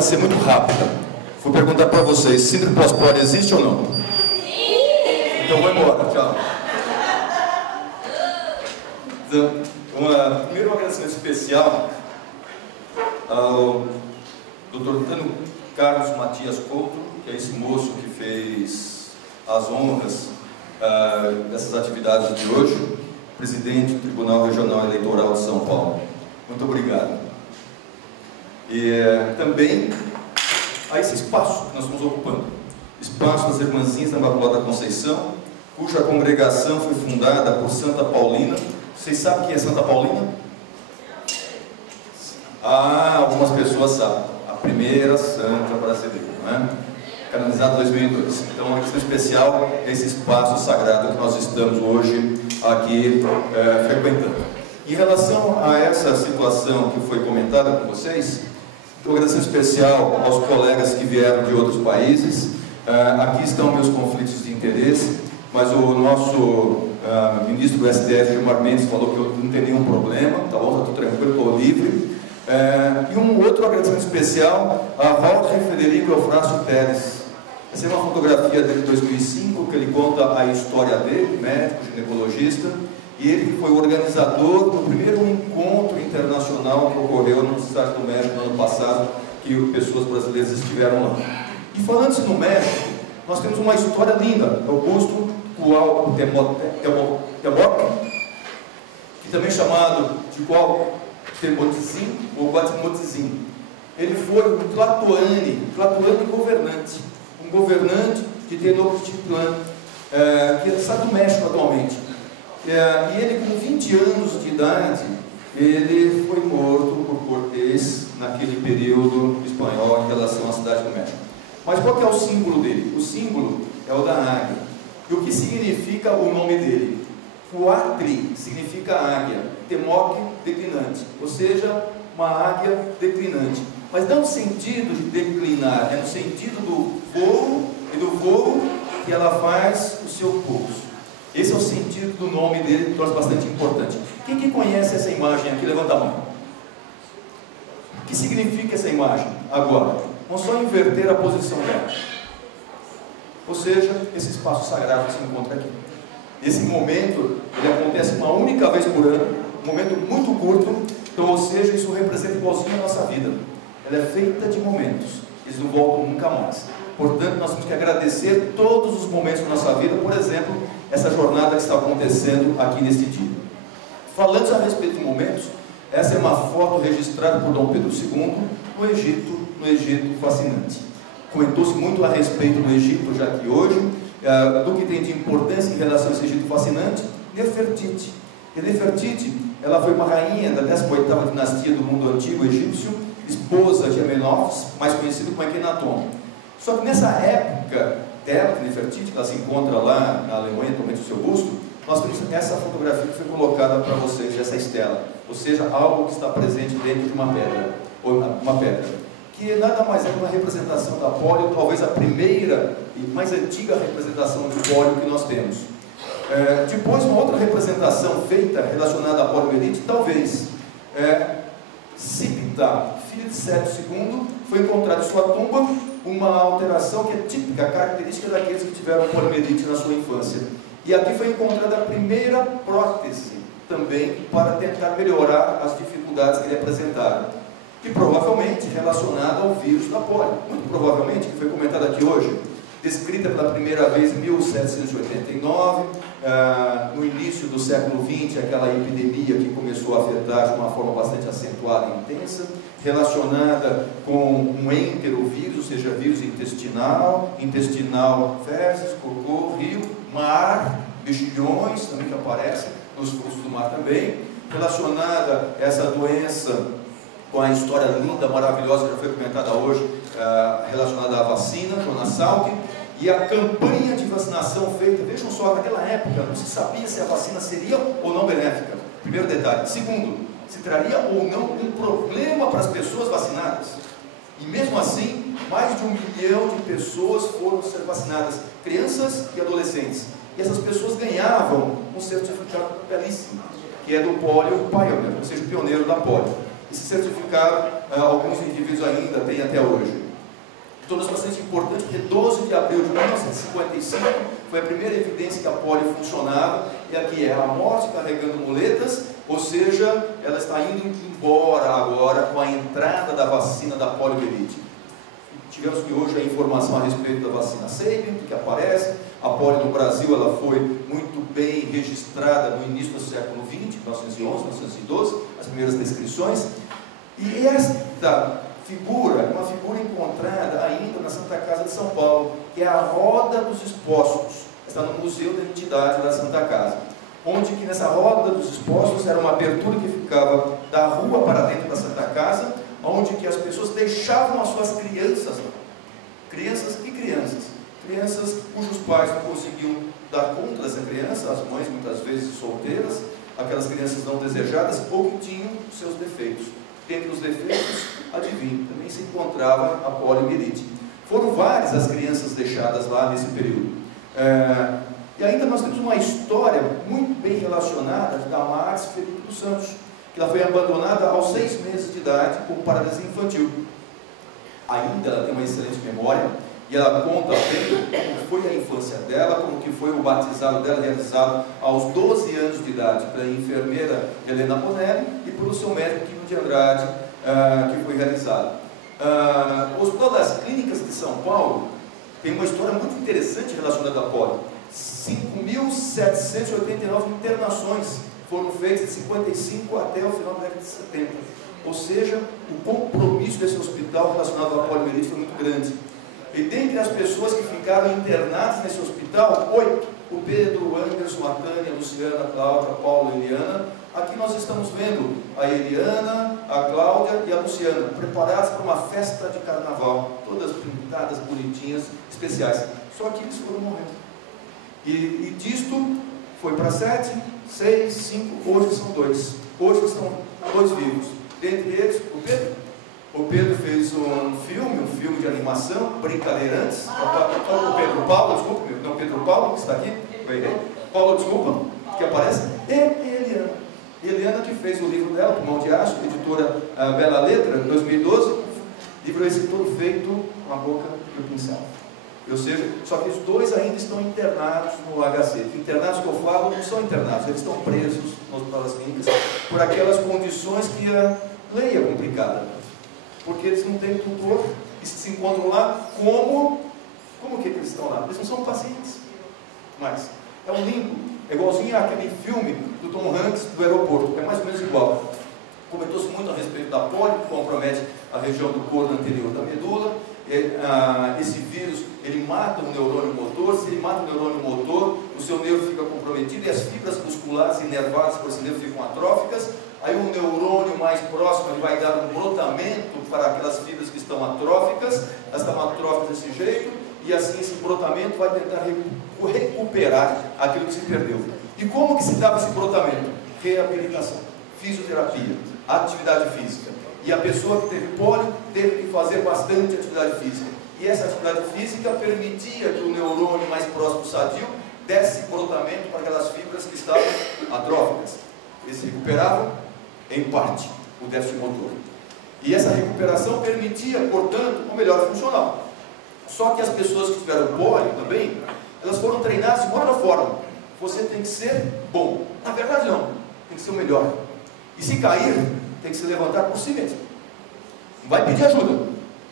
vai ser muito rápida. Vou perguntar para vocês, síndrome pós-polio existe ou não? Sim! Então vou embora, tchau. Então, primeiro um agradecimento especial ao Dr. Antônio Carlos Matias Couto, que é esse moço que fez as honras dessas atividades de hoje, presidente do Tribunal Regional Eleitoral de São Paulo. Muito obrigado. E também a esse espaço que nós estamos ocupando, espaço das Irmãzinhas da Imaculada Conceição, cuja congregação foi fundada por Santa Paulina. Vocês sabem quem é Santa Paulina? Algumas pessoas sabem. A primeira santa brasileira, não é? Canonizada em 2002. Então, uma questão especial é esse espaço sagrado que nós estamos hoje aqui frequentando. Em relação a essa situação que foi comentada com vocês, uma agradecimento especial aos colegas que vieram de outros países. Aqui estão meus conflitos de interesse, mas o nosso ministro do STF, Gilmar Mendes, falou que eu não tenho nenhum problema, tá bom, estou tranquilo, estou livre. E um outro agradecimento especial a Walter Frederico Eufrásio Teles. Essa é uma fotografia dele de 2005, que ele conta a história dele, médico, ginecologista, e ele foi o organizador do primeiro encontro internacional que ocorreu no Estado do México no ano passado, que pessoas brasileiras estiveram lá. E falando-se no México, nós temos uma história linda, Augusto Cuauhtémoc, que também é chamado de Cuauhtémoczinho ou Guatemoczinho. Ele foi um tlatoani governante, um governante de Tenochtitlan, que está do México atualmente. E ele, com 20 anos de idade, ele foi morto por Cortés naquele período espanhol em relação à cidade do México. Mas qual que é o símbolo dele? O símbolo é o da águia. E o que significa o nome dele? Cuatri significa águia, Temoc declinante, ou seja, uma águia declinante. Mas não no sentido de declinar, é no sentido do voo e do voo que ela faz o seu pouso. Esse é o sentido do nome dele, que torna bastante importante. Quem que conhece essa imagem aqui? Levanta a mão. O que significa essa imagem? Agora, vamos só inverter a posição dela. Ou seja, esse espaço sagrado que se encontra aqui. Esse momento, ele acontece uma única vez por ano, um momento muito curto, então, ou seja, isso representa igualzinho a nossa vida. Ela é feita de momentos, eles não voltam nunca mais. Portanto, nós temos que agradecer todos os momentos da nossa vida, por exemplo, essa jornada que está acontecendo aqui neste dia. Falando a respeito de momentos, essa é uma foto registrada por Dom Pedro II no Egito fascinante. Comentou-se muito a respeito do Egito, já que hoje, do que tem de importância em relação a esse Egito fascinante, Nefertiti. E Nefertiti, ela foi uma rainha da 18ª dinastia do mundo antigo egípcio, esposa de Amenófis, mais conhecido como Akhenaton. Só que nessa época dela, Nefertiti, que ela se encontra lá na Alemanha, atualmente o seu busto, nós temos essa fotografia que foi colocada para vocês, essa estela, ou seja, algo que está presente dentro de uma pedra, que nada mais é que uma representação da polio, talvez a primeira e mais antiga representação de polio que nós temos. Depois, uma outra representação feita relacionada à poliomielite, talvez, Siptah, filho de Sete II, foi encontrado em sua tumba uma alteração que é típica, característica daqueles que tiveram poliomielite na sua infância. E aqui foi encontrada a primeira prótese, também, para tentar melhorar as dificuldades que ele apresentava. E provavelmente relacionada ao vírus da polio. Muito provavelmente, que foi comentado aqui hoje, descrita pela primeira vez em 1789, no início do século XX, aquela epidemia que começou a afetar de uma forma bastante acentuada e intensa, relacionada com um enterovírus, ou seja, vírus intestinal, fezes, cocô, rio, mar, mexilhões também que aparecem nos fluxos do mar também, relacionada essa doença com a história linda, maravilhosa que já foi comentada hoje, relacionada à vacina, Jonas Salk, e a campanha de vacinação feita. Vejam só, naquela época não se sabia se a vacina seria ou não benéfica, primeiro detalhe. Segundo, se traria ou não um problema para as pessoas vacinadas. E mesmo assim, mais de 1 milhão de pessoas foram ser vacinadas, crianças e adolescentes. E essas pessoas ganhavam um certificado belíssimo, que é do Polio Pioneer, ou seja, o pioneiro da polio. Esse certificado, alguns indivíduos ainda têm até hoje. Tornou bastante importante porque 12 de abril de 1955 foi a primeira evidência que a polio funcionava, e aqui é a morte carregando muletas, ou seja, ela está indo embora agora com a entrada da vacina da poliomielite. Tivemos que hoje a informação a respeito da vacina Sabin, que aparece. A polio no Brasil ela foi muito bem registrada no início do século XX, 1911, 1912, as primeiras descrições. E esta figura é uma figura encontrada ainda na Santa Casa de São Paulo, que é a Roda dos Expostos. Está no Museu da Entidade da Santa Casa, onde que nessa Roda dos Expostos era uma abertura que ficava da rua para dentro da Santa Casa, onde que as pessoas deixavam as suas crianças lá. Crianças e crianças. Crianças cujos pais não conseguiam dar conta dessa criança, as mães muitas vezes solteiras, aquelas crianças não desejadas ou que tinham seus defeitos. Entre os defeitos, adivinha, também se encontrava a poliomielite. Foram várias as crianças deixadas lá nesse período. E ainda nós temos uma história muito bem relacionada da Damares Felipe dos Santos, que ela foi abandonada aos 6 meses de idade por paralisia infantil. Ainda ela tem uma excelente memória, e ela conta bem como foi a infância dela, como que foi o batizado dela realizado aos 12 anos de idade pela enfermeira Helena Bonelli e pelo seu médico Quino de Andrade, que foi realizado. O Hospital das Clínicas de São Paulo tem uma história muito interessante relacionada à polio. 5.789 internações foram feitas de 55 até o final da década de 70. Ou seja, o compromisso desse hospital relacionado à poliomielite foi muito grande. E dentre as pessoas que ficaram internadas nesse hospital, 8, o Pedro, o Anderson, a Tânia, a Luciana, a Cláudia, a Paula, a Eliana. Aqui nós estamos vendo a Eliana, a Cláudia e a Luciana, preparadas para uma festa de carnaval, todas pintadas, bonitinhas, especiais. Só que eles foram morrendo. E disto foi para 7, 6, 5, hoje são 2. Hoje estão 2 vivos. Dentre eles, o Pedro. O Pedro fez um filme de animação, Brincadeirantes. O Pedro Paulo, desculpa, não, Pedro Paulo, que está aqui. Paulo, desculpa, que aparece. E Eliana. Eliana que fez o livro dela, Pulmão de Aço, editora Bela Letra, 2012. Livro esse todo feito com a boca e o pincel. Ou seja, só que os 2 ainda estão internados no HC. Internados que eu falo não são internados, eles estão presos no Hospital das Clínicas por aquelas condições que a lei é complicada. Porque eles não têm tutor e se encontram lá como que eles estão lá? Eles não são pacientes. Mas é um limbo. É igualzinho àquele filme do Tom Hanks do aeroporto. É mais ou menos igual. Comentou-se muito a respeito da polio, que compromete a região do corno anterior da medula. Esse vírus, ele mata o neurônio motor. Se ele mata o neurônio motor, o seu nervo fica comprometido e as fibras musculares inervadas por esse nervo ficam atróficas. Aí o neurônio mais próximo ele vai dar um brotamento para aquelas fibras que estão atróficas, elas estão atróficas desse jeito, e assim esse brotamento vai tentar recuperar aquilo que se perdeu. E como que se dava esse brotamento? Reabilitação, fisioterapia, atividade física. E a pessoa que teve polio teve que fazer bastante atividade física. E essa atividade física permitia que o neurônio mais próximo sadio desse brotamento para aquelas fibras que estavam atróficas. Eles se recuperavam em parte o déficit motor. E essa recuperação permitia, portanto, uma melhora funcional. Só que as pessoas que tiveram polio também, elas foram treinadas de outra forma. Você tem que ser bom. Na verdade não, tem que ser o melhor. E se cair, tem que se levantar por si mesmo. Vai pedir ajuda.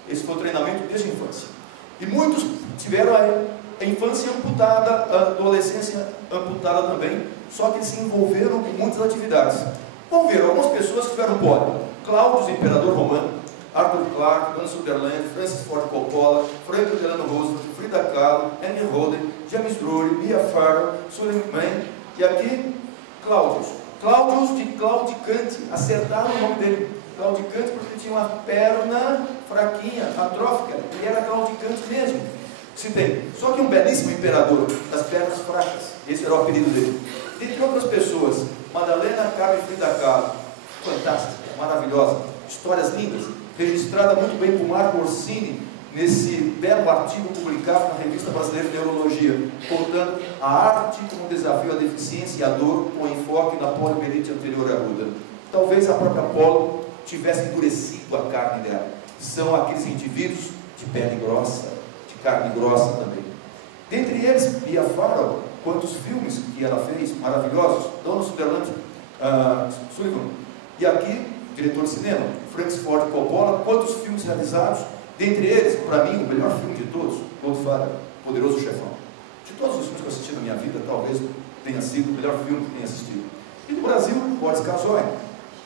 Esse foi o treinamento desde a infância. E muitos tiveram a infância amputada, a adolescência amputada também, só que se envolveram em muitas atividades. Vamos ver, algumas pessoas que tiveram polio. Cláudio, imperador romano, Arthur Clarke, Dona Sutherland, Francis Ford Coppola, Franklin Delano Roosevelt, Frida Kahlo, Henry Holden, James Drury, Mia Farrow, Sullivan Mann, e aqui, Cláudios de Claudicante, acertaram o nome dele, Claudicante porque ele tinha uma perna fraquinha, atrófica, ele era Claudicante mesmo, se tem. Só que um belíssimo imperador, das pernas fracas, esse era o apelido dele. Dentre outras pessoas, Madalena Carmen Frida Kahlo, fantástica, maravilhosa, histórias lindas, registrada muito bem por Marco Orsini, nesse belo artigo publicado na Revista Brasileira de Neurologia, contando a arte como desafio à deficiência e à dor, com enfoque na poliomielite anterior aguda. Talvez a própria polio tivesse endurecido a carne dela. São aqueles indivíduos de pele grossa, de carne grossa também. Dentre eles, Mia Farrow, quantos filmes que ela fez, maravilhosos, Donald Sutherland, Sullivan, e aqui, diretor de cinema, Francis Ford Coppola, quantos filmes realizados, dentre eles, para mim, o melhor filme de todos, Godfather, Poderoso Chefão. De todos os filmes que eu assisti na minha vida, talvez tenha sido o melhor filme que tenha assistido. E no Brasil, Boris Casoy,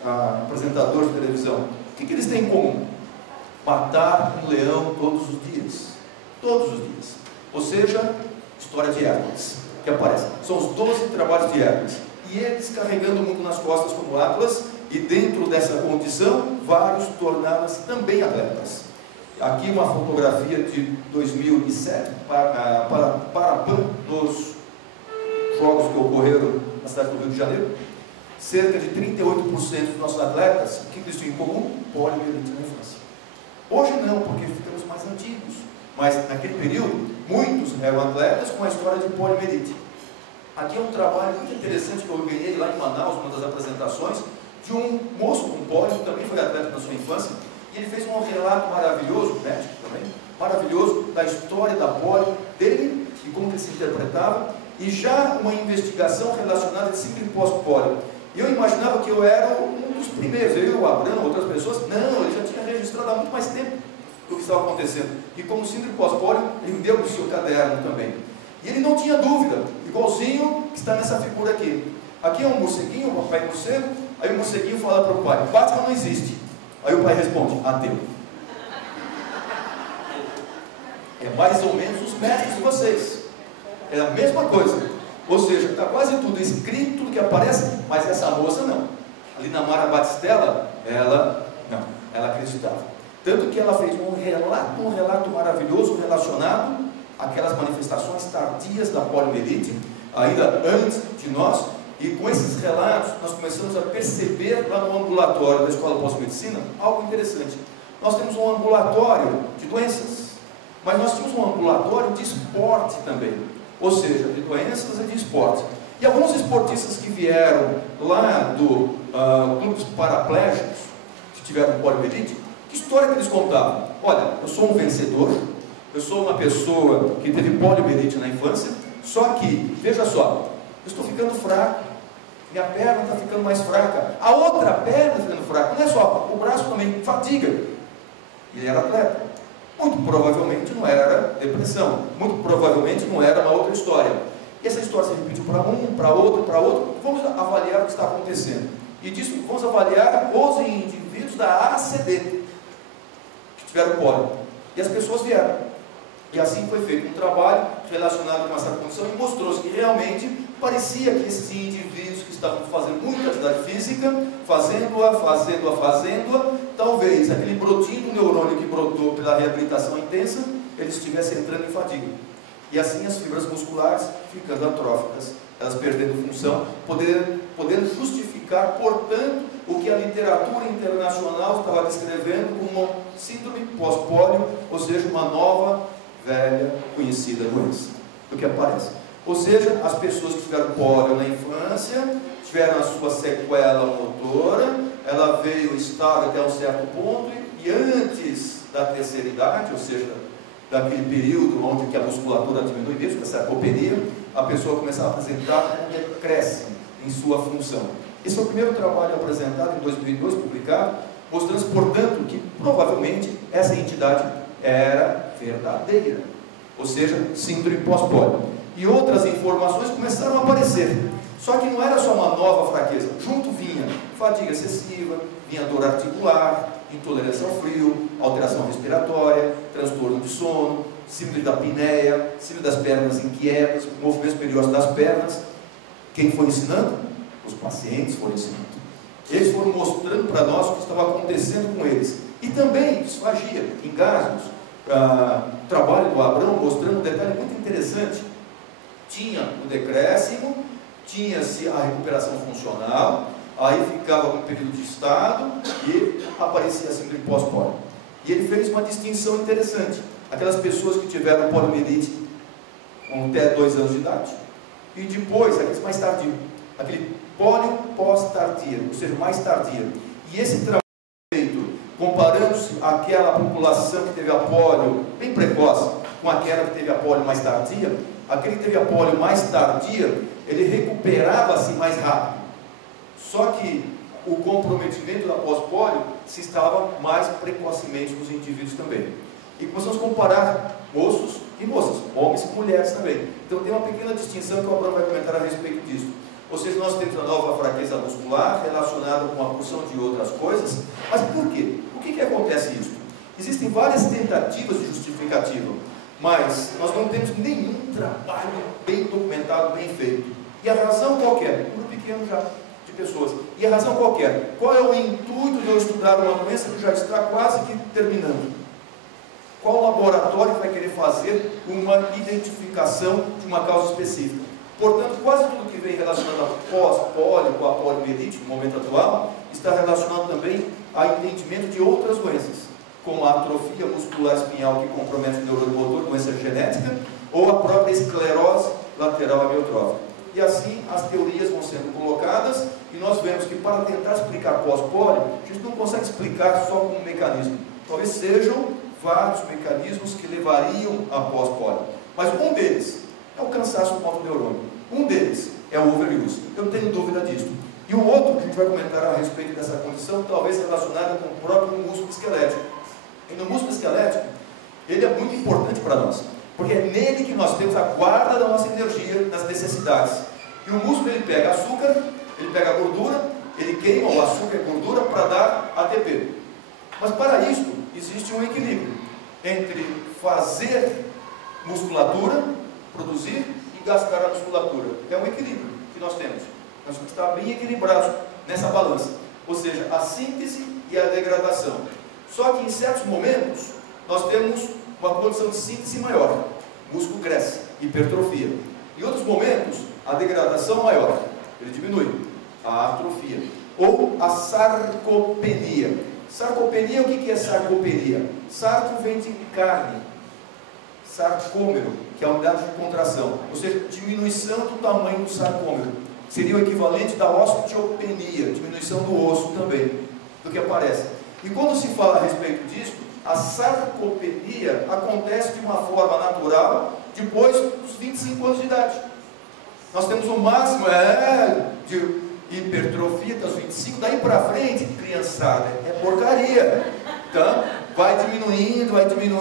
apresentador de televisão, o que eles têm em comum? Matar um leão todos os dias. Todos os dias. Ou seja, história de Hércules, que aparece. São os 12 trabalhos de Hércules. E eles carregando o mundo nas costas como Atlas, e dentro dessa condição, vários tornaram-se também atletas. Aqui uma fotografia de 2007, para Pan, nos jogos que ocorreram na cidade do Rio de Janeiro. Cerca de 38% dos nossos atletas, o que eles tinham em comum? Poliomielite na infância. Hoje não, porque ficamos mais antigos. Mas naquele período, muitos eram atletas com a história de poliomielite. Aqui é um trabalho muito interessante que eu ganhei lá em Manaus, uma das apresentações, de um moço com polio, que também foi atleta na sua infância, e ele fez um relato maravilhoso, médico também, maravilhoso, da história da polio, dele e como ele se interpretava, e já uma investigação relacionada de síndrome pós-polio. E eu imaginava que eu era um dos primeiros, eu, o Abrão, outras pessoas, não, ele já tinha registrado há muito mais tempo o que estava acontecendo. E como síndrome pós-polio, ele me deu o seu caderno também. E ele não tinha dúvida, igualzinho que está nessa figura aqui. Aqui é um morceguinho, o papai morcego, aí o morceguinho fala para o pai, Batman não existe. Aí o pai responde, ateu. É mais ou menos os médicos de vocês. É a mesma coisa. Ou seja, está quase tudo escrito, tudo que aparece, mas essa moça não. Ali na Mara Batistella, ela não, ela acreditava. Tanto que ela fez um relato maravilhoso relacionado àquelas manifestações tardias da poliomielite, ainda antes de nós, e com esses relatos nós começamos a perceber lá no ambulatório da Escola Pós-Medicina algo interessante. Nós temos um ambulatório de doenças, mas nós tínhamos um ambulatório de esporte também. Ou seja, de doenças e de esportes. E alguns esportistas que vieram lá do clubes paraplégicos, que tiveram poliomielite, que história que eles contavam? Olha, eu sou um vencedor, eu sou uma pessoa que teve poliomielite na infância, só que, veja só, eu estou ficando fraco, minha perna está ficando mais fraca, a outra perna está ficando fraca, não é só, o braço também, fadiga. E ele era atleta. Muito provavelmente não era depressão, muito provavelmente não era uma outra história. E essa história se repetiu para um, para outro, para outro. Vamos avaliar o que está acontecendo. E disso vamos avaliar os indivíduos da ACD, que tiveram polio. E as pessoas vieram. E assim foi feito um trabalho relacionado com essa condição e mostrou-se que realmente parecia que esses indivíduos que estavam fazendo muita atividade física, fazendo-a, talvez aquele brotinho do neurônio que brotou pela reabilitação intensa, eles estivessem entrando em fadiga. E assim as fibras musculares ficando atróficas, elas perdendo função, podendo justificar, portanto, o que a literatura internacional estava descrevendo como uma síndrome pós-polio, ou seja, uma nova, velha, conhecida doença, do que aparece. Ou seja, as pessoas que tiveram polio na infância, tiveram a sua sequela motora, ela veio estável até um certo ponto, e antes da terceira idade, ou seja, daquele período onde que a musculatura diminui mesmo, com essa sarcopenia, a pessoa começava a apresentar um decréscimo em sua função. Esse foi o primeiro trabalho apresentado em 2002, publicado, mostrando, portanto, que provavelmente essa entidade era verdadeira, ou seja, síndrome pós-polio. E outras informações começaram a aparecer. Só que não era só uma nova fraqueza. Junto vinha fadiga excessiva, vinha dor articular, intolerância ao frio, alteração respiratória, transtorno de sono, síndrome da apneia, síndrome das pernas inquietas, movimentos periódicos das pernas. Quem foi ensinando? Os pacientes foram ensinando. Eles foram mostrando para nós o que estava acontecendo com eles. E também disfagia, engasgos. Trabalho do Abrão mostrando um detalhe muito interessante. Tinha o decréscimo, tinha-se a recuperação funcional, aí ficava um período de estado e aparecia a síndrome pós-polio. E ele fez uma distinção interessante. Aquelas pessoas que tiveram poliomielite com até 2 anos de idade, e depois, aqueles mais tardios, aquele polio pós-tardia, ou seja, mais tardia. E esse trabalho comparando-se aquela população que teve a polio bem precoce com aquela que teve a polio mais tardia, aquele que teve a polio mais tardia, ele recuperava-se mais rápido. Só que o comprometimento da pós-polio se instala mais precocemente nos indivíduos também. E começamos a comparar moços e moças, homens e mulheres também. Então tem uma pequena distinção que o Abraão vai comentar a respeito disso. Ou seja, nós temos a nova fraqueza muscular relacionada com uma porção de outras coisas. Mas por quê? Por que acontece isso? Existem várias tentativas de justificativa, mas nós não temos nenhum trabalho bem documentado, bem feito. E a razão qualquer, um grupo pequeno já de pessoas, e a razão qualquer, qual é o intuito de eu estudar uma doença que já está quase que terminando? Qual laboratório vai querer fazer uma identificação de uma causa específica? Portanto, quase tudo que vem relacionado a pós-polio ou a poliomielite no momento atual, está relacionado também a entendimento de outras doenças, como a atrofia muscular espinhal que compromete o neurônio motor, doença genética, ou a própria esclerose lateral amiotrófica. E assim as teorias vão sendo colocadas, e nós vemos que para tentar explicar pós-polio, a gente não consegue explicar só com um mecanismo. Talvez sejam vários mecanismos que levariam a pós-polio. Mas um deles é o cansaço do motoneurônio. Um deles é o overuse. Eu não tenho dúvida disso. E o outro que a gente vai comentar a respeito dessa condição, talvez relacionada com o próprio músculo esquelético. E no músculo esquelético, ele é muito importante para nós, porque é nele que nós temos a guarda da nossa energia, das necessidades. E o músculo, ele pega açúcar, ele pega gordura, ele queima o açúcar e gordura para dar ATP. Mas para isso, existe um equilíbrio entre fazer musculatura, produzir e gastar a musculatura. É um equilíbrio que nós temos. Nós temos que estar bem equilibrados nessa balança. Ou seja, a síntese e a degradação. Só que em certos momentos, nós temos uma condição de síntese maior. O músculo cresce, hipertrofia. Em outros momentos, a degradação maior, ele diminui, a atrofia. Ou a sarcopenia. Sarcopenia, o que é sarcopenia? Sarco vem de carne. Sarcômero, que é a unidade de contração. Ou seja, diminuição do tamanho do sarcômero. Seria o equivalente da osteopenia, diminuição do osso também, do que aparece. E quando se fala a respeito disso, a sarcopenia acontece de uma forma natural depois dos 25 anos de idade. Nós temos o máximo de hipertrofia até os 25, daí para frente, criançada, é porcaria. Então, vai diminuindo,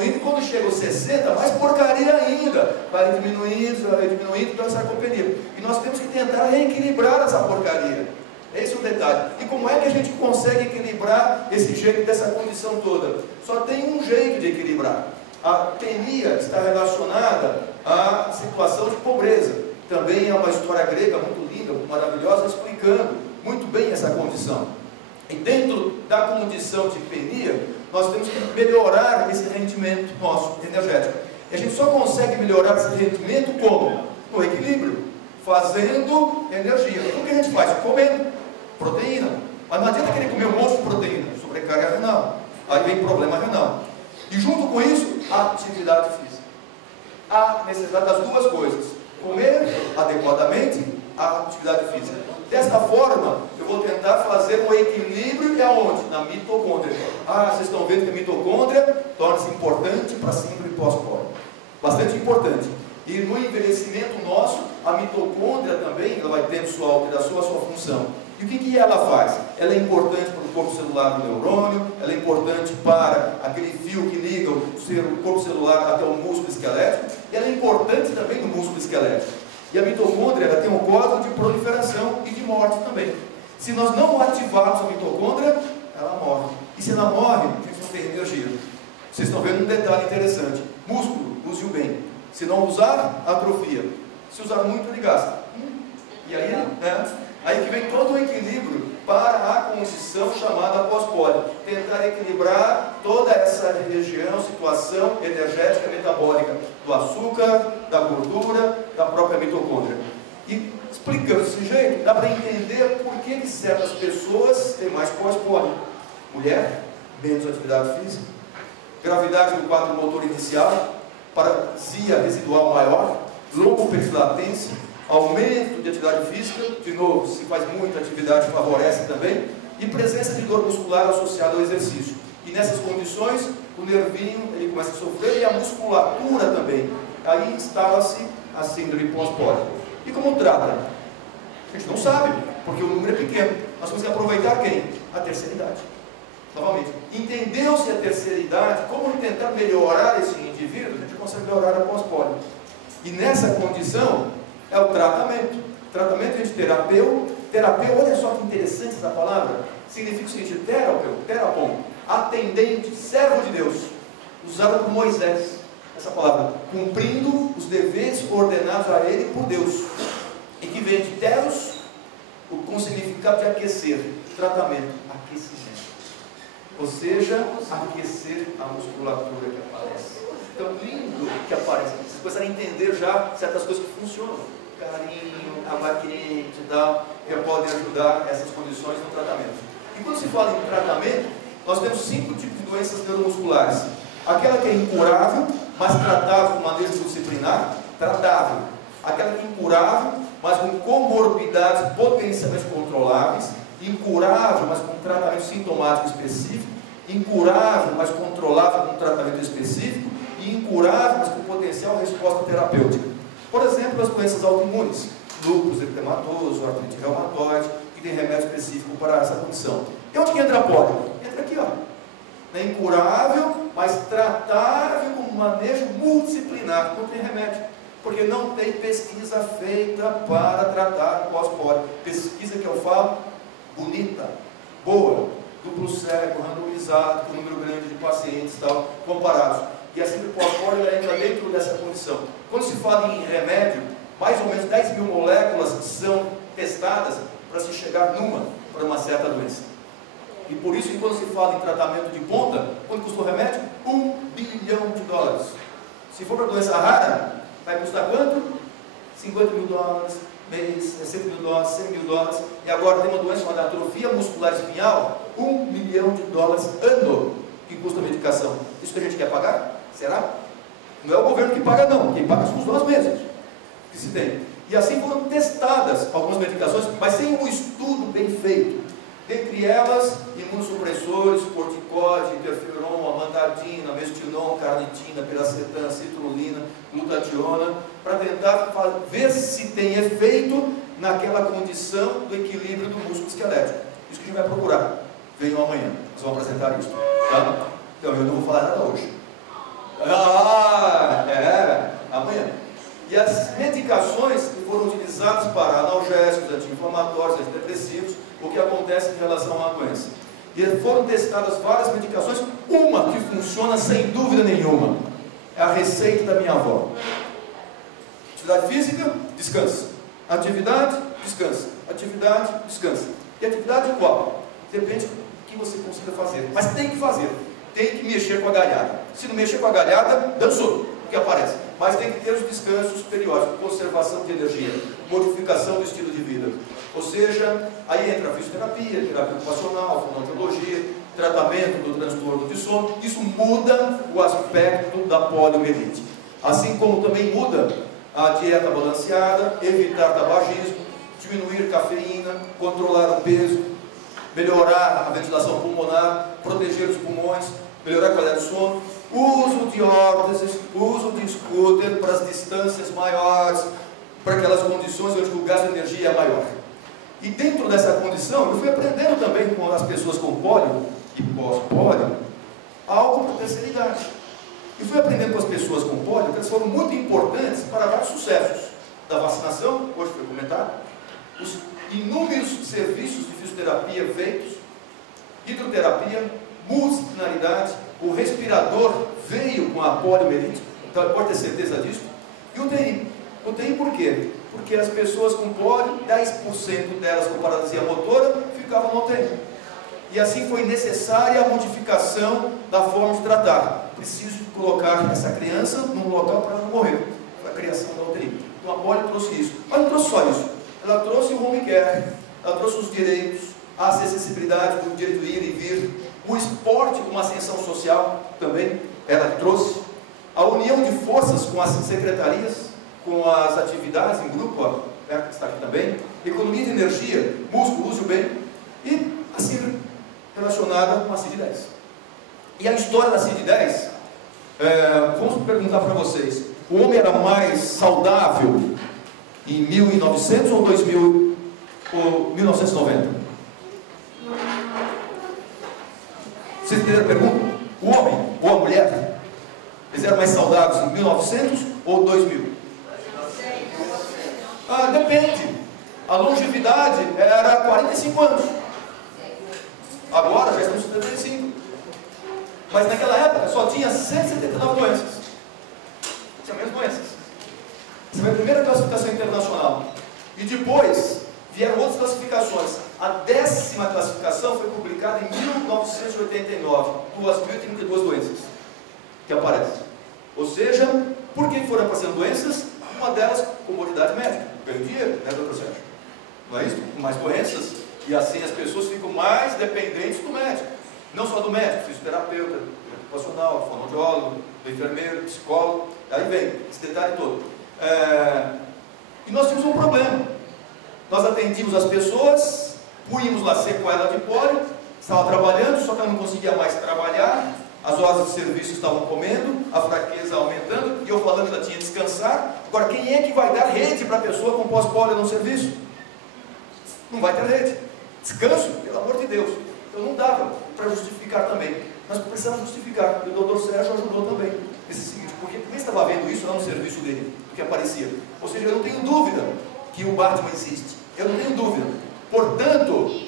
e quando chega aos 60, mais porcaria ainda. Vai diminuindo, então sarcopenia. E nós temos que tentar reequilibrar essa porcaria. Esse é o detalhe. E como é que a gente consegue equilibrar esse jeito dessa condição toda? Só tem um jeito de equilibrar. A penia está relacionada à situação de pobreza. Também é uma história grega muito linda, maravilhosa, explicando muito bem essa condição. E dentro da condição de penia, nós temos que melhorar esse rendimento nosso energético. E a gente só consegue melhorar esse rendimento como? No equilíbrio, fazendo energia. O que a gente faz? Comendo proteína. Mas não adianta querer comer um monte de proteína, sobrecarga renal. Aí vem problema renal. E junto com isso, a atividade física. A necessidade das duas coisas: comer adequadamente, a atividade física. Desta forma, eu vou tentar fazer um equilíbrio e aonde? Na mitocôndria. Vocês estão vendo que a mitocôndria torna-se importante para síndrome pós-polio. Bastante importante. E no envelhecimento nosso, a mitocôndria também ela vai ter sua alteração, a sua função. E o que ela faz? Ela é importante para o corpo celular do neurônio, ela é importante para aquele fio que liga o corpo celular até o músculo esquelético, e ela é importante também no músculo esquelético. E a mitocôndria ela tem um código de proliferação e de morte também. Se nós não ativarmos a mitocôndria, ela morre. E se ela morre, a gente não tem energia. Vocês estão vendo um detalhe interessante. Músculo, use-o bem. Se não usar, atrofia. Se usar muito, ele gasta. E aí, aí que vem todo o equilíbrio para a condição chamada pós-polio. Tentar equilibrar toda essa região, situação energética metabólica do açúcar, da gordura, da própria mitocôndria. E explicando desse jeito, dá para entender por que certas pessoas têm mais pós-polio. Mulher, menos atividade física, gravidade do quadro motor inicial, paralisia residual maior, lomboperitlatência, aumento de atividade física, de novo, se faz muita atividade favorece também, e presença de dor muscular associada ao exercício. E E nessas condições, o nervinho ele começa a sofrer e a musculatura também. Aí instala-se a síndrome pós-pólio. E como trata? A gente não sabe, porque o número é pequeno. Nós temos que aproveitar quem? A terceira idade. Novamente, entendeu-se a terceira idade, como tentar melhorar esse indivíduo, a gente consegue melhorar a pós-pólio. E nessa condição, é o tratamento. Tratamento de terapeuta. Terapeuta, olha só que interessante essa palavra. Significa o seguinte, terapon, atendente, servo de Deus, usado por Moisés. Essa palavra, cumprindo os deveres ordenados a ele por Deus. E que vem de teros, com o significado de aquecer. Tratamento, aquecimento. Ou seja, aquecer a musculatura que aparece. Então, lindo que aparece. Vocês começaram a entender já certas coisas que funcionam. Carinho, água quente e tal, que podem ajudar essas condições no tratamento. E quando se fala em tratamento, nós temos 5 tipos de doenças neuromusculares. Aquela que é incurável, mas tratável com manejo disciplinar, tratável. Aquela que é incurável, mas com comorbidades potencialmente controláveis. Incurável, mas com tratamento sintomático específico. Incurável, mas controlável com tratamento específico. E incurável, mas com potencial resposta terapêutica. Por exemplo, as doenças autoimunes, lúpus eritematoso, artrite reumatoide, que tem remédio específico para essa condição. E onde que entra a pólio? Entra aqui, ó. É incurável, mas tratável com manejo multidisciplinar, não tem remédio. Porque não tem pesquisa feita para tratar pós-pólio. Pesquisa que eu falo, bonita, boa, duplo cego, randomizado, com um número grande de pacientes tal, comparados. E a síndrome pós-pólio entra dentro dessa condição. Quando se fala em remédio, mais ou menos 10 mil moléculas são testadas para se chegar para uma certa doença. E por isso que quando se fala em tratamento de ponta, quanto custa o remédio? $1 bilhão. Se for para doença rara, vai custar quanto? $50 mil, mês, $100 mil, $100 mil. E agora tem uma doença chamada atrofia muscular espinhal, $1 milhão ano que custa a medicação. Isso que a gente quer pagar? Será? Não é o governo que paga, não. Quem paga são nós mesmos que se tem. E assim foram testadas algumas medicações, mas sem um estudo bem feito. Dentre elas, imunossupressores, corticóide, interferon, amantadina, mestinon, carnitina, piracetam, citrulina, glutationa, para tentar ver se tem efeito naquela condição do equilíbrio do músculo esquelético. Isso que a gente vai procurar. Venham amanhã, nós vamos apresentar isso. Tá? Então, eu não vou falar nada hoje. Amanhã. E as medicações que foram utilizadas para analgésicos, anti-inflamatórios, antidepressivos, o que acontece em relação à doença. E foram testadas várias medicações, uma que funciona sem dúvida nenhuma, é a receita da minha avó. Atividade física, descansa. Atividade, descansa. Atividade, descansa. E atividade qual? Depende do que você consiga fazer. Mas tem que fazer. Tem que mexer com a galhada. Se não mexer com a galhada, dançou, o que aparece. Mas tem que ter os descansos periódicos, conservação de energia, modificação do estilo de vida. Ou seja, aí entra a fisioterapia, terapia ocupacional, fonoaudiologia, tratamento do transtorno de sono. Isso muda o aspecto da poliomielite. Assim como também muda a dieta balanceada, evitar tabagismo, diminuir cafeína, controlar o peso, melhorar a ventilação pulmonar, proteger os pulmões, melhorar a qualidade do sono, uso de órteses, uso de scooter para as distâncias maiores, para aquelas condições onde o gasto de energia é maior. E dentro dessa condição, eu fui aprendendo também com as pessoas com pólio e pós-pólio, algo para a terceira idade. E fui aprendendo com as pessoas com pólio que elas foram muito importantes para vários sucessos da vacinação, hoje foi comentado, os inúmeros serviços de fisioterapia feitos, hidroterapia, multidisciplinaridade, o respirador veio com a poliomielite, então pode ter certeza disso. E o UTI. UTI por quê? Porque as pessoas com pólio, 10% delas com paralisia motora, ficavam no UTI. E assim foi necessária a modificação da forma de tratar. Preciso colocar essa criança num local para ela não morrer. Foi a criação da UTI. Então a polio trouxe isso. Mas não trouxe só isso. Ela trouxe o home care, ela trouxe os direitos, a acessibilidade do direito de ir e vir, o esporte com uma ascensão social também, ela trouxe, a união de forças com as secretarias, com as atividades em grupo, ó, que está aqui também, economia de energia, músculo, use o bem, e a síndrome relacionada com a CID-10. E a história da CID-10, vamos perguntar para vocês, o homem era mais saudável em 1900 ou 2000 ou 1990? Vocês entenderam a pergunta? O homem ou a mulher, eles eram mais saudáveis em 1900 ou 2000? Depende. A longevidade era 45 anos. Agora já estamos com 75. Mas naquela época só tinha 179 doenças. Tinha menos doenças. Essa foi a primeira classificação internacional. E depois vieram outras classificações. A 10ª classificação foi publicada em 1989. 2.032 doenças que aparecem. Ou seja, por que foram aparecendo doenças? Uma delas, comodidade médica. Ganho dinheiro, né, doutor Sérgio? Não é isso? Mais doenças. E assim as pessoas ficam mais dependentes do médico. Não só do médico, fisioterapeuta, ocupacional, fonoaudiólogo, do enfermeiro, psicólogo. Aí vem esse detalhe todo. E nós tínhamos um problema. Nós atendíamos as pessoas, punhamos lá sequela de pólio, estava trabalhando, só que ela não conseguia mais trabalhar, as horas de serviço estavam comendo, a fraqueza aumentando, e eu falando que ela tinha que descansar. Agora, quem é que vai dar rede para a pessoa com pós-pólio no serviço? Não vai ter rede. Descanso, pelo amor de Deus. Então não dava para justificar também. Nós precisamos justificar. E o doutor Sérgio ajudou também. Nesse seguinte, porque quem estava vendo isso lá no serviço dele, do que aparecia. Ou seja, eu não tenho dúvida que o Batman existe. Eu não tenho dúvida. Portanto,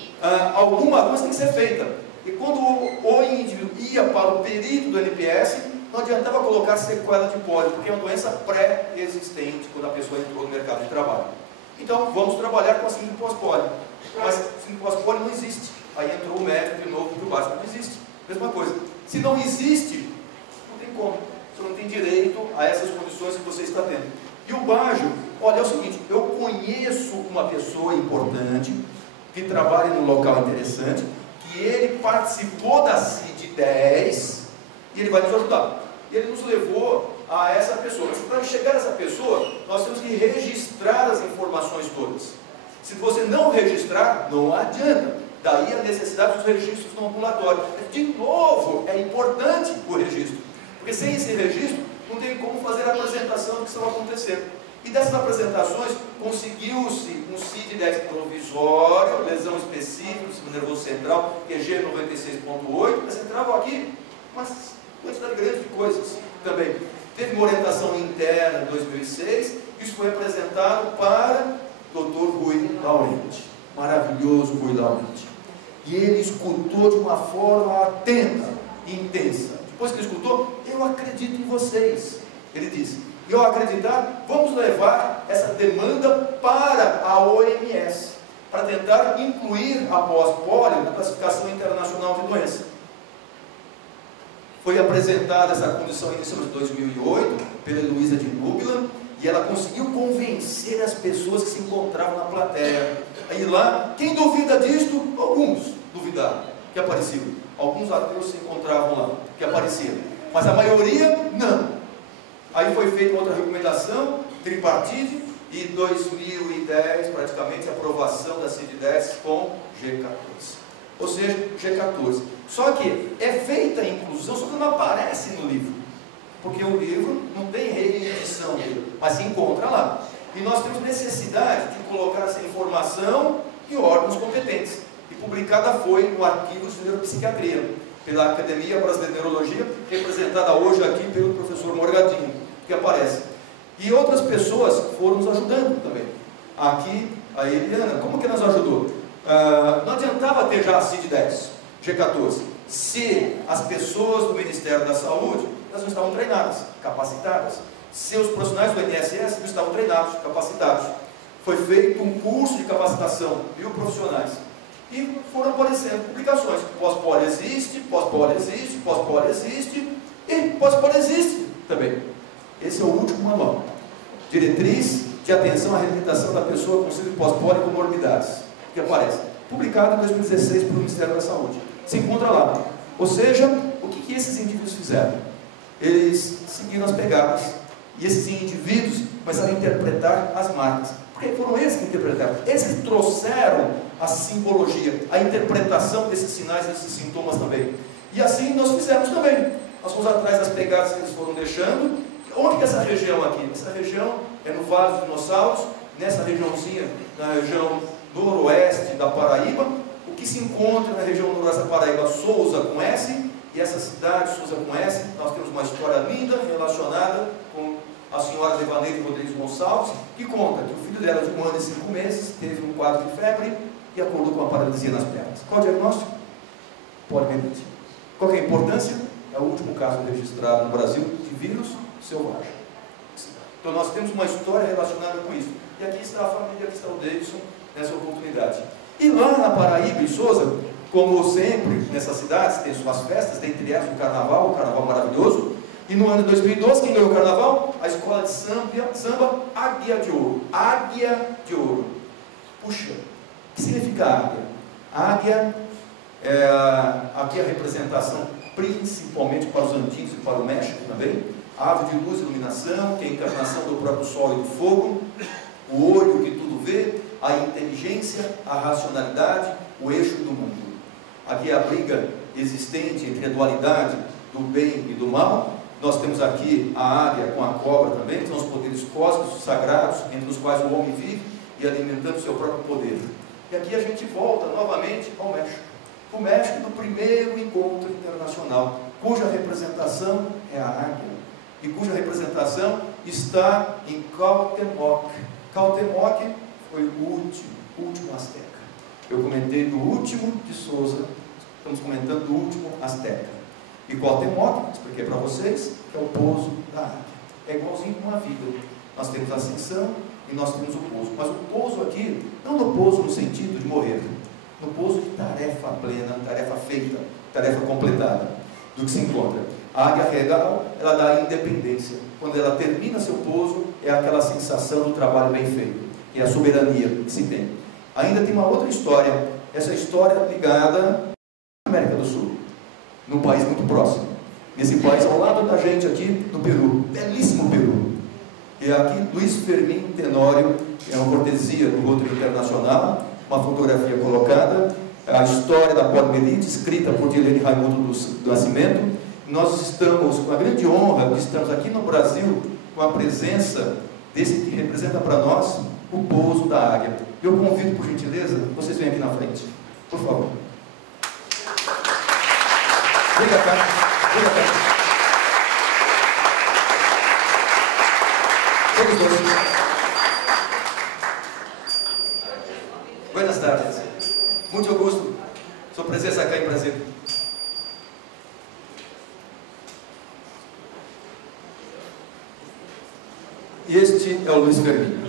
alguma coisa tem que ser feita. E quando o indivíduo ia para o perito do NPS, não adiantava colocar sequela de pólio, porque é uma doença pré-existente quando a pessoa entrou no mercado de trabalho. Então, vamos trabalhar com a síndrome pós-pólio. Mas a síndrome pós-pólio não existe. Aí entrou o médico de novo, porque o básico não existe. Mesma coisa. Se não existe, não tem como. Você não tem direito a essas condições que você está tendo. E o Baggio, olha, é o seguinte, eu conheço uma pessoa importante, que trabalha num local interessante, que ele participou da CID-10, e ele vai nos ajudar. E ele nos levou a essa pessoa. Mas para chegar a essa pessoa, nós temos que registrar as informações todas. Se você não registrar, não adianta. Daí a necessidade dos registros no ambulatório. De novo, é importante o registro. Porque sem esse registro, não tem como fazer a apresentação do que estava acontecendo. E dessas apresentações, conseguiu-se um CID-10 provisório, lesão específica, do sistema nervoso central, QG 96.8, mas entravam aqui uma quantidade grande de coisas também. Teve uma orientação interna em 2006, isso foi apresentado para o Dr. Rui Laurenti, maravilhoso Rui Laurenti. E ele escutou de uma forma atenta e intensa. Depois que ele escutou, eu acredito em vocês. Ele disse, e ao acreditar, vamos levar essa demanda para a OMS, para tentar incluir a pós-pólio na classificação internacional de doença. Foi apresentada essa condição inicial de 2008 pela Heloísa de Nubila, e ela conseguiu convencer as pessoas que se encontravam na plateia. Aí lá, quem duvida disto? Alguns duvidaram, que apareciam. Alguns ateus se encontravam lá, que apareciam. Mas a maioria, não. Aí foi feita outra recomendação, tripartite, e 2010, praticamente, a aprovação da CID-10 com G14. Ou seja, G14. Só que é feita a inclusão, só que não aparece no livro. Porque o livro não tem reedição dele, mas se encontra lá. E nós temos necessidade de colocar essa informação em órgãos competentes. E publicada foi no Arquivo de Neuropsiquiatria, pela Academia Brasileira de Neurologia, representada hoje aqui pelo professor Morgadinho, que aparece. E outras pessoas foram nos ajudando também. Aqui, a Eliana, como que nos ajudou? Não adiantava ter já a CID-10, G14, se as pessoas do Ministério da Saúde, elas não estavam treinadas, capacitadas. Se os profissionais do INSS não estavam treinados, capacitados. Foi feito um curso de capacitação, 1000 profissionais. E foram aparecendo publicações. Pós-pólio existe, pós-pólio existe, pós-pólio existe, e pós-pólio existe também. Esse é o último manual. Diretriz de atenção à reabilitação da pessoa com síndrome pós-pólio e comorbidades, que aparece. Publicado em 2016 pelo Ministério da Saúde. Se encontra lá. Ou seja, o que esses indivíduos fizeram? Eles seguiram as pegadas. E esses indivíduos começaram a interpretar as marcas. Porque foram eles que interpretaram. Eles que trouxeram a simbologia, a interpretação desses sinais, desses sintomas também. E assim nós fizemos também. Nós fomos atrás das pegadas que eles foram deixando. Onde que é essa região aqui? Essa região é no Vale dos Dinossauros, nessa regiãozinha, na região noroeste da Paraíba. O que se encontra na região noroeste da Paraíba? Souza com S, e essa cidade, Souza com S, nós temos uma história linda relacionada com a senhora Devaneide Rodrigues Gonçalves, que conta que o filho dela, de 1 ano e 5 meses, teve um quadro de febre e acordou com uma paralisia nas pernas. Qual o diagnóstico? Poliomielisite. Qual que é a importância? É o último caso registrado no Brasil de vírus selvagem. Então nós temos uma história relacionada com isso. E aqui está a família, aqui está o Davidson, nessa oportunidade. E lá na Paraíba, em Souza, como sempre, nessas cidades, tem suas festas, dentre elas o carnaval maravilhoso. E no ano de 2012, quem ganhou o carnaval? A escola de samba Águia de Ouro. Águia de Ouro. Puxa, o que significa águia? Águia é aqui a representação, principalmente para os antigos e para o México também. Ave de luz e iluminação, que é a encarnação do próprio sol e do fogo. O olho que tudo vê, a inteligência, a racionalidade, o eixo do mundo. Aqui é a briga existente entre a dualidade do bem e do mal. Nós temos aqui a águia com a cobra também, que são os poderes cósmicos, sagrados, entre os quais o homem vive e alimentando o seu próprio poder. E aqui a gente volta novamente ao México. O México do primeiro encontro internacional, cuja representação é a águia, e cuja representação está em Cuauhtémoc. Cuauhtémoc foi o último azteca. Eu comentei do último de Souza, estamos comentando do último azteca. E Cuauhtémoc, expliquei para vocês, que é o pouso da águia. É igualzinho com a vida. Nós temos a ascensão e nós temos o pouso. Mas o pouso aqui, não no pouso no sentido de morrer, no pouso de tarefa plena, tarefa feita, tarefa completada, do que se encontra. A águia regal, ela dá a independência. Quando ela termina seu pouso, é aquela sensação do trabalho bem feito, e a soberania que se tem. Ainda tem uma outra história, essa história ligada à América do Sul, num país muito próximo. Nesse país ao lado da gente aqui, no Peru, belíssimo Peru. E aqui, Luiz Fermín Tenório, é uma cortesia do Rotary Internacional, uma fotografia colocada, a história da poliomielite, escrita por Dilene Raimundo do Nascimento. Nós estamos com a grande honra de estarmos aqui no Brasil com a presença desse que representa para nós o pouso da águia. Eu convido, por gentileza, vocês venham aqui na frente, por favor. Vem cá, vem cá. Todos dois. Buenas tardes. Muito gosto. Sua presença aqui em Brasil. E este é o Luiz Fermín.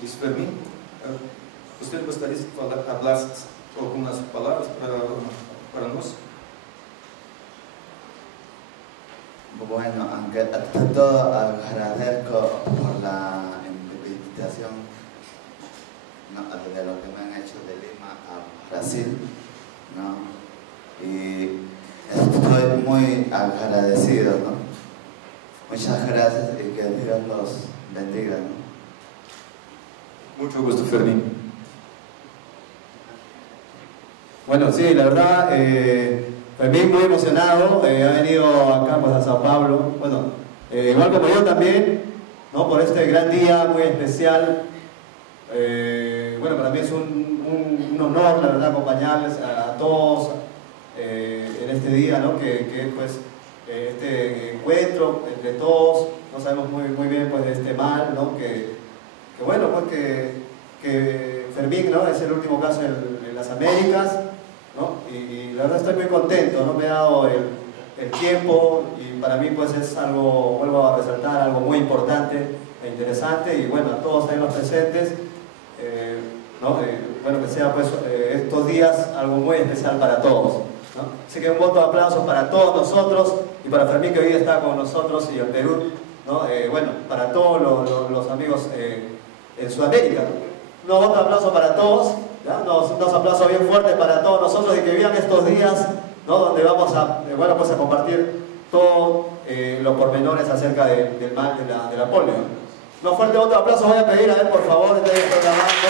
Luiz Fermín, você gostaria de falar algumas palavras para nós? Bueno, ante todo agradezco por la invitación, ¿no?, de lo que me han hecho de Lima a Brasil, ¿no? Y estoy muy agradecido, ¿no? Muchas gracias y que Dios los bendiga, ¿no? Mucho gusto, Fermín. Bueno, sí, la verdad, Fermín muy emocionado, ha venido acá pues, a Sao Paulo, bueno, igual como yo también, ¿no?, por este gran día muy especial. Bueno, para mí es un honor, la verdad, acompañarles a todos en este día, ¿no?, que es pues este encuentro entre todos. No sabemos muy bien pues de este mal, ¿no?, que bueno, pues que Fermín, ¿no?, es el último caso en las Américas, ¿no? Y la verdad estoy muy contento, ¿no? Me ha dado el tiempo y para mí pues es algo, vuelvo a resaltar, algo muy importante e interesante. Y bueno, a todos ahí los presentes, ¿no? Bueno, que sea pues estos días algo muy especial para todos, ¿no? Así que un voto de aplauso para todos nosotros y para Fermín, que hoy día está con nosotros, y el Perú, ¿no? Bueno, para todos los amigos en Sudamérica. Un voto de aplauso para todos, ¿ya? Unos aplausos bien fuertes para todos nosotros y que vivan estos días, ¿no? Donde vamos a, bueno, pues a compartir todos los pormenores acerca del mal de la polio. Un fuerte otro aplauso voy a pedir, a ver, por favor, ustedes están grabando.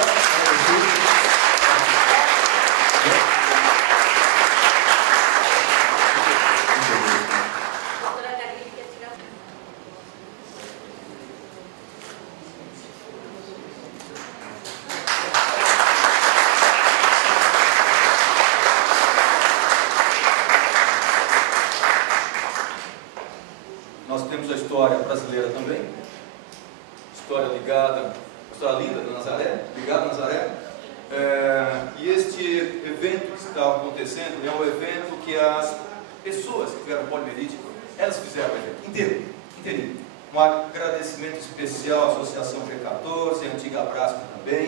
Nós temos a história brasileira também, história ligada, história linda de Nazaré, ligada a Nazaré. E este evento que está acontecendo é um evento que as pessoas que tiveram poliomielite, elas fizeram o evento inteirinho. Um agradecimento especial à Associação G14, a antiga Brasco também,